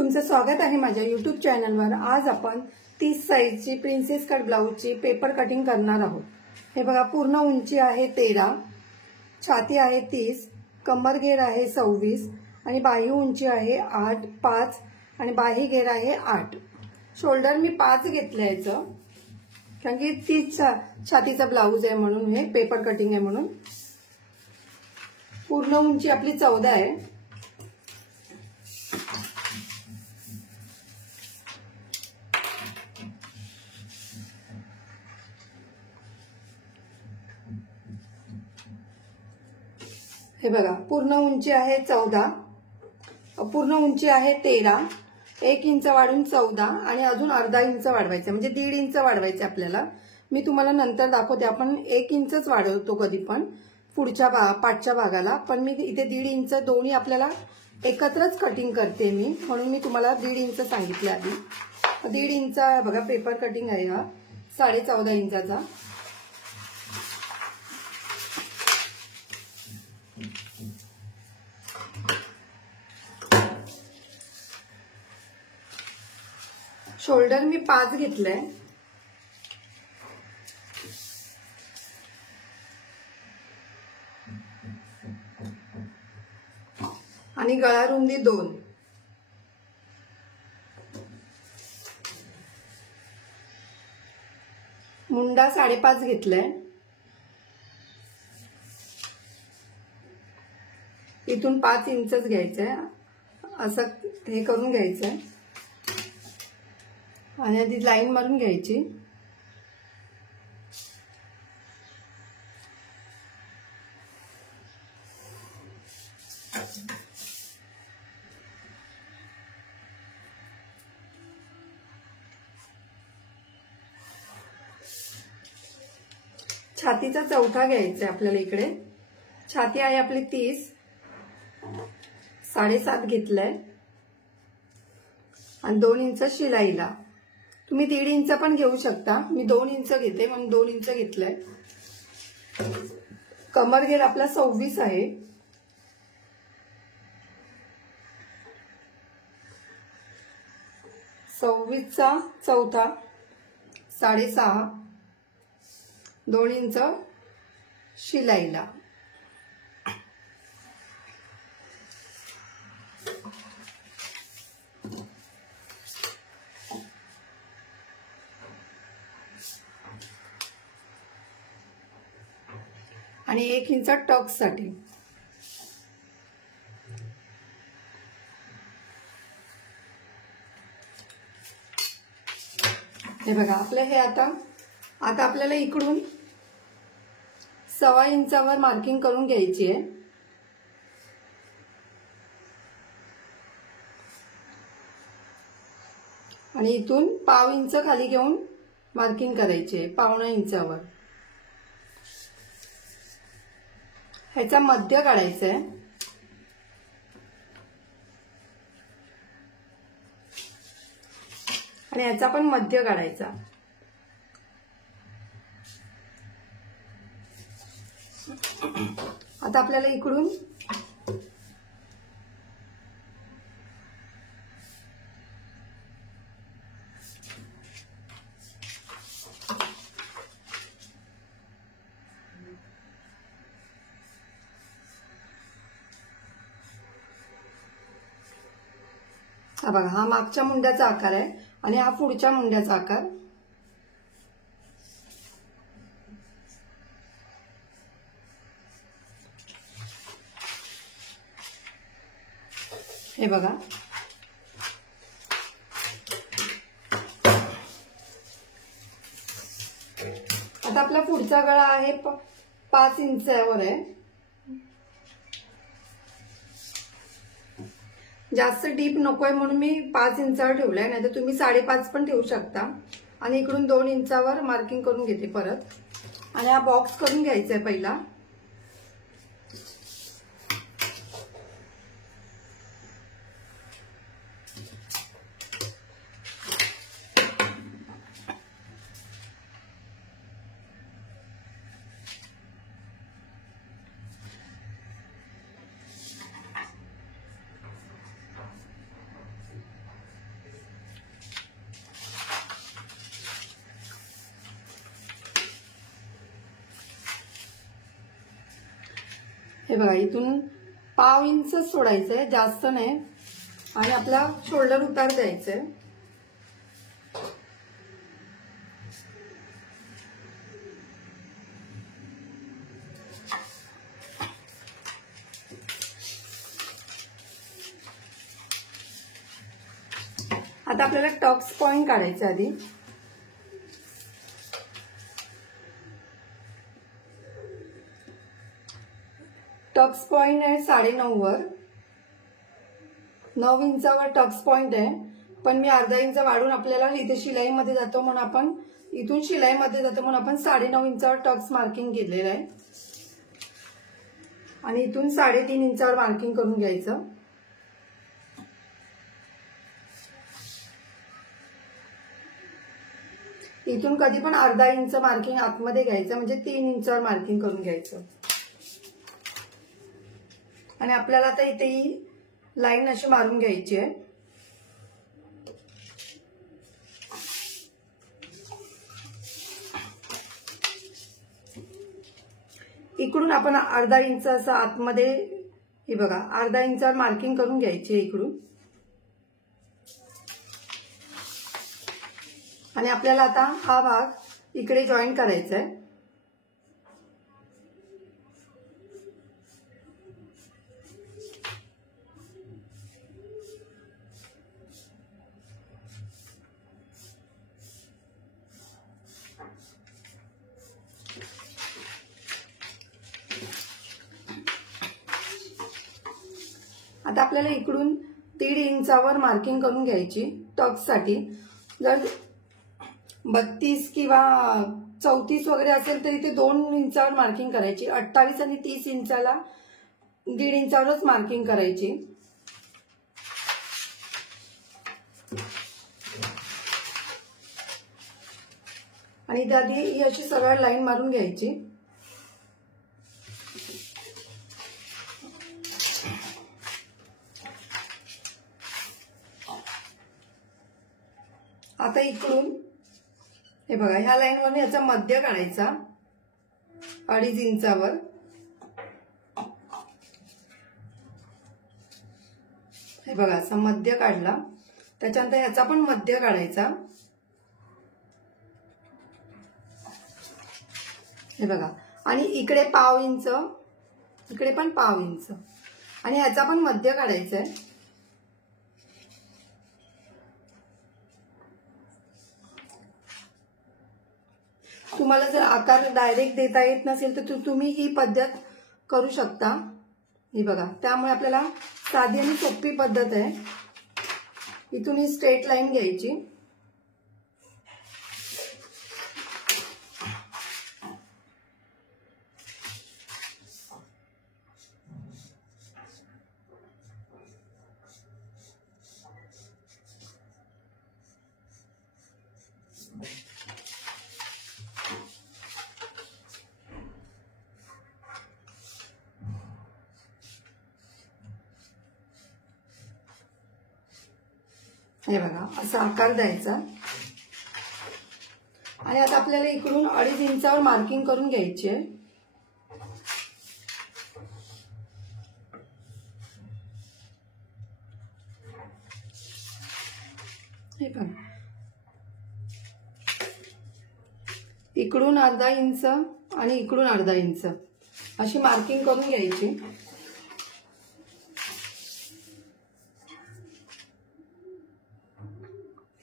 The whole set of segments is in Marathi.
तुमचं स्वागत आहे माझ्या यूट्यूब चॅनलवर। आज आपण 30 साईजची प्रिन्सेस कट ब्लाउजची पेपर कटिंग करणार आहोत। हे बघा, पूर्ण उंची आहे 13, छाती आहे 30, कंबर घेर आहे 26 आणि बाही उंची आहे 8, 5 आणि बाही घेर आहे 8। शोल्डर मी 5 घेतले याचं, कारण की 30 छातीचा ब्लाउज आहे म्हणून, हे पेपर कटिंग आहे म्हणून। पूर्ण उंची आपली 14 आहे। हे बघा, पूर्ण उंची आहे 14, पूर्ण उंची आहे 13, 1 इंच वाढून 14 आणि अजून अर्धा इंच वाढवायचं, म्हणजे 1.5 इंच वाढवायचे आपल्याला। मी तुम्हाला नंतर दाखवते, आपण 1 इंचच वाढवतो कधी पण पुढच्या पाठच्या भागाला, पण मी इथे 1.5 इंच दोन्ही आपल्याला एकत्रच कटिंग करते मी, म्हणून मी तुम्हाला 1.5 इंच सांगितले आधी। 1.5 इंच बघा पेपर कटिंग आहे हा, 14.5 इंचाचा। शोल्डर मी 5 घेतलंय, आणि गळा रुंदी 2। मुंडा 5.5 घेतलाय, इथून 5 इंचच घ्यायचंय, असं हे करून घ्यायचंय आणि आधी लाईन मारून घ्यायची। छातीचा चौथा घ्यायचा आहे आपल्याला। इकडे छाती आहे आपली 30, 7.5 घेतलाय आणि 2 इंच शिलाईला। तुम्ही 1.5 इंच पण घेऊ शकता, मी 2 इंच घेते म्हणून 2 इंच घेतलंय। कमर घेर आपला 26 आहे, चा चौथा 6.5, 2 इंच शिलाईला। आणि 1 इंच टक्स साठी। हे बघा, आपलं हे आता आपल्याला इकडून 1.25 इंचावर मार्किंग करून घ्यायची आहे। आणि इथून 1/2 इंच खाली घेऊन मार्किंग करायची आहे, 1/2 इंचावर। ह्याचा मध्य काढायचा आहे आणि याचा पण मध्य काढायचा। आता आपल्याला इकडून हा बघा, हा मागच्या मुंड्याचा आकार आहे आणि हा पुढच्या मुंड्याचा आकार। हे बघा, आता आपला पुढचा गळा आहे 5 इंचावर आहे। जास्त डीप नकोय म्हणून मी 5 इंचावर ठेवलाय, नाहीतर तुम्ही 5.5 पण ठेवू शकता। आणि इकडून 2 इंचावर मार्किंग करून घेते परत, आणि हा बॉक्स करून घ्यायचा आहे पहिला। हे बघा इथून पाव इंच सोडायचंय, जास्त नाही, आणि आपला शोल्डर उतार द्यायचंय. आता आपल्याला टक्स पॉइंट काढायचं आधी. टक्स पॉइंट आहे 9.5 वर, 9 इंचावर टक्स पॉइंट आहे, पण मी अर्धा इंच वाढून आपल्याला इथे शिलाईमध्ये जातो म्हणून आपण इथून शिलाईमध्ये जातो म्हणून आपण 9.5 इंचावर टक्स मार्किंग केलेलं आहे, आणि इथून 3.5 इंचावर मार्किंग करून घ्यायचं. इथून कधी पण अर्धा इंच मार्किंग आतमध्ये घ्यायचं, म्हणजे 3 इंचावर मार्किंग करून घ्यायचं. आणि आपल्याला आता इथे ही लाईन अशी मारून घ्यायची आहे. इकडून आपण अर्धा इंच असं आतमध्ये, हे बघा अर्धा इंचावर मार्किंग करून घ्यायची आहे इकडून. आणि आपल्याला आता हा भाग इकडे जॉईन करायचा आहे. आता आपल्याला इकडून 1.5 इंचावर मार्किंग करून घ्यायची टक्ससाठी. जर 32 किंवा 34 वगैरे असेल तर इथे 2 इंचावर मार्किंग करायची. 28 आणि 30 इंचाला 1.5 इंचावरच मार्किंग करायची. आणि त्याआधी ही अशी सरळ लाईन मारून घ्यायची. आता इकडून हे बघा ह्या लाईनवर याचा मध्य काढायचा 2.5 इंचावर. हे बघा असा मध्य काढला, त्याच्यानंतर ह्याचा पण मध्य काढायचा. हे बघा, आणि इकडे पाव इंच, इकडे पण पाव इंच, आणि ह्याचा पण मध्य काढायचा आहे. तुम्हाला जर आकार डायरेक्ट देता येत नसेल तर तुम्ही ही पद्धत करू शकता. ही बघा, त्यामुळे आपल्याला साधी आणि सोपी पद्धत आहे. इथून ही स्ट्रेट लाईन घ्यायची. हे बघा असा आकार द्यायचा. आणि आता आपल्याला इकडून 2.5 इंचावर मार्किंग करून घ्यायची आहे. हे बघा, इकडून अर्धा इंच आणि इकडून अर्धा इंच अशी मार्किंग करून घ्यायची.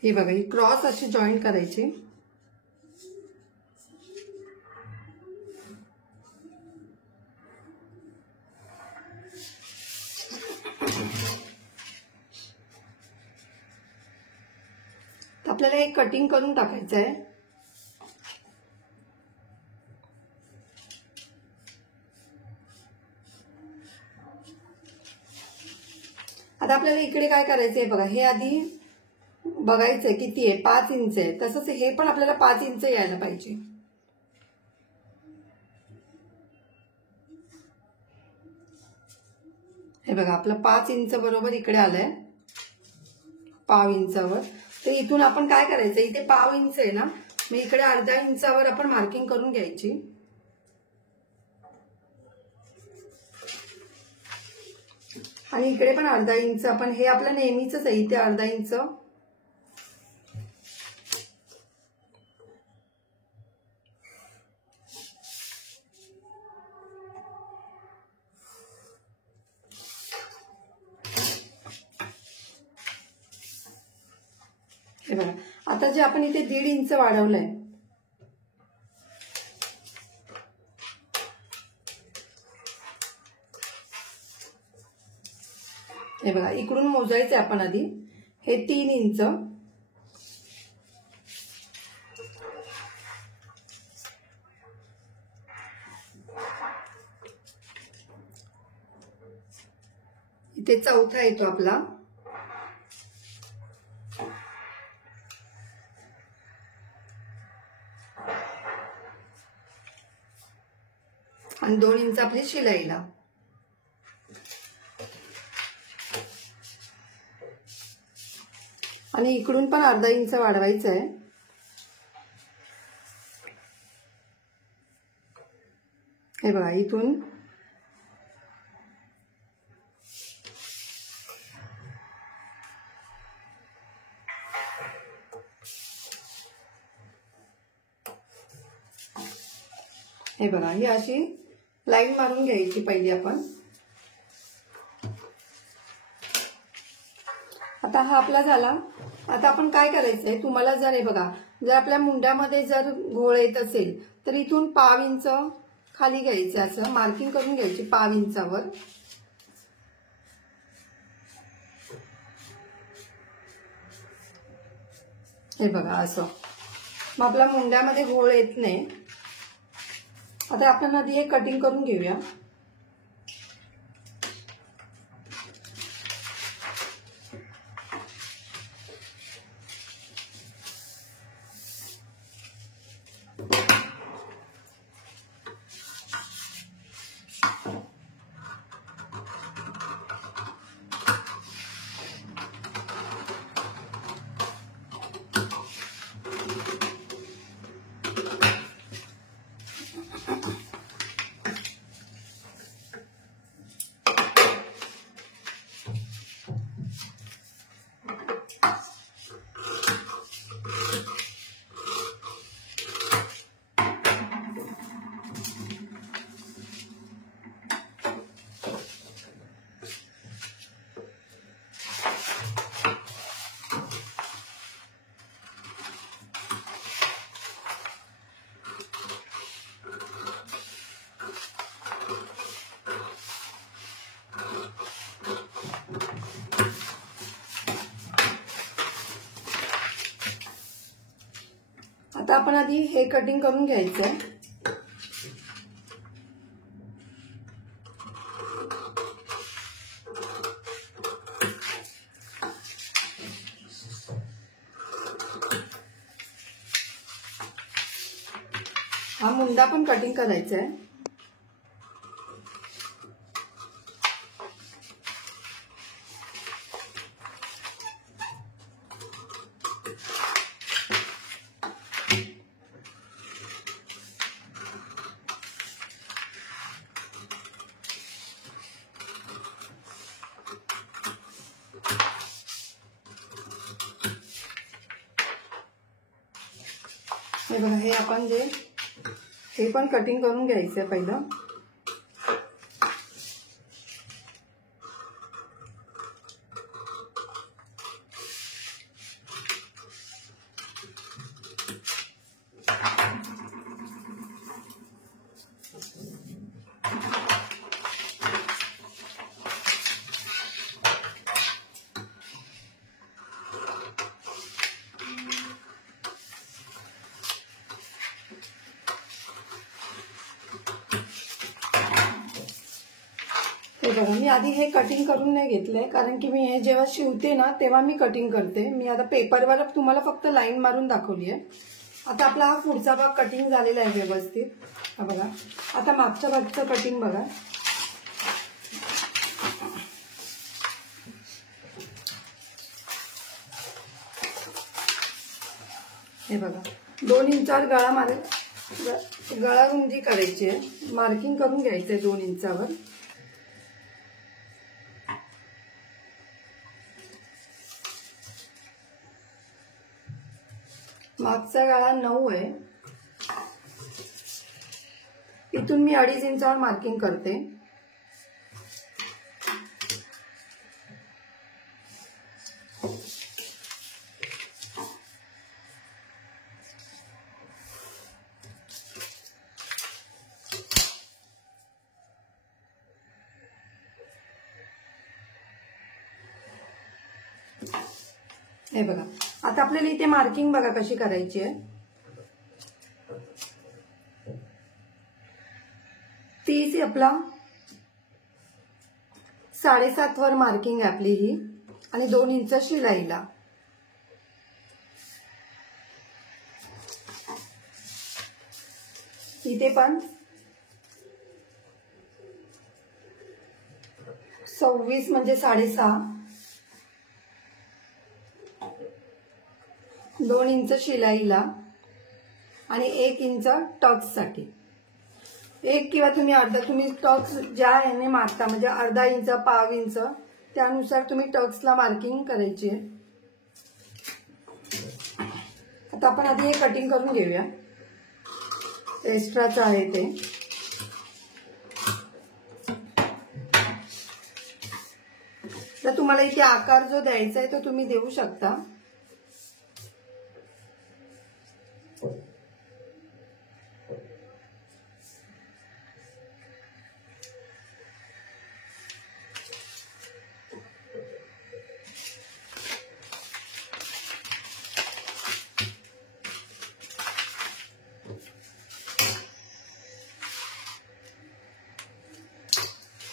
हे बघा, ही क्रॉस अशी जॉईन करायची. आपल्याला हे कटिंग करून टाकायचं आहे. आता आपल्याला इकडे काय करायचंय बघा, हे आधी बघायचंय किती आहे, 5 इंच आहे. तसंच हे पण आपल्याला 5 इंच यायला पाहिजे. हे बघा, आपलं 5 इंच बरोबर इकडे आलंय पाव इंचावर. तर इथून आपण काय करायचं, इथे पाव इंच आहे ना, मग इकडे अर्धा इंचावर आपण मार्किंग करून घ्यायची. आणि इकडे पण अर्धा इंच आपण, हे आपलं नेहमीच आहे, इथे अर्धा इंच. हे बघा, आता जे आपण इथे 1.5 इंच वाढवलंय, हे बघा इकडून मोजायचे आपण आधी. हे 3 इंच, इथे चौथा येतो आपला. आणि 2 इंच आपली शिलाईला. आणि इकडून पण अर्धा इंच वाढवायचं आहे. हे बघा इथून हे बघा, ही अशी लाईन मारून घ्यायची पहिली आपण. आता हा आपला झाला. आता आपण काय करायचंय, तुम्हाला जर हे बघा, जर आपल्या मुंड्यामध्ये जर घोळ येत असेल तर इथून 1/2 इंच खाली घ्यायचं, असं मार्किंग करून घ्यायची 1/2 इंचावर. हे बघा असं, मग आपल्या मुंड्यामध्ये घोळ येत नाही. आता आपण आधी हे कटिंग करून घेऊया. आता आपण आधी हे कटिंग करून घ्यायचं. हा मुंडा पण कटिंग करायचा आहे. हे बघा, हे आपण हे पण कटिंग करून घ्यायचं आहे पहिलं. हे बघा, मी आधी हे कटिंग करून नाही घेतलंय, कारण की मी हे जेव्हा शिवते ना तेव्हा मी कटिंग करते. मी आता पेपरवर तुम्हाला फक्त लाईन मारून दाखवली आहे. आता आपला हा पुढचा भाग कटिंग झालेला आहे व्यवस्थित. हा बघा, आता मागच्या भागचं कटिंग बघा. हे बघा, 2 इंचावर गळा रुंदी करायची आहे. मार्किंग करून घ्यायचंय 2 इंचावर. मागचा गळा 9 आहे. इथून मी 2.5 इंचावर मार्किंग करते. हे बघा, आता आपल्याला इथे मार्किंग बघा कशी करायची आहे. 30 आपला 7.5 वर मार्किंग आहे आपली ही, आणि 2 इंच शिलाईला. इथे पण 26 म्हणजे 6.5, 2 इंच शिलाईला आणि 1 इंच टक्स साठी. 1 किंवा तुम्ही अर्धा, तुम्ही टक्स ज्या ह्याने मारता म्हणजे अर्धा इंच, पाव इंच, त्यानुसार तुम्ही टक्सला मार्किंग करायची आहे. आता आपण आधी हे कटिंग करून घेऊया, एक्स्ट्राचं आहे ते. तर तुम्हाला इथे आकार जो द्यायचा आहे तो तुम्ही देऊ शकता.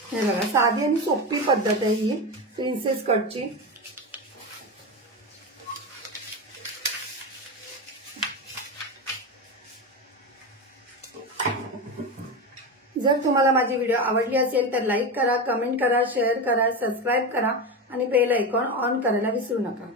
हे बघा, साधी आणि सोपी पद्धत आहे ही प्रिन्सेस कटची. जर तुम्हाला माझी व्हिडिओ आवडली असेल तर लाईक करा, कमेंट करा, शेअर करा, सबस्क्राईब करा आणि बेल आयकॉन ऑन करायला विसरू नका.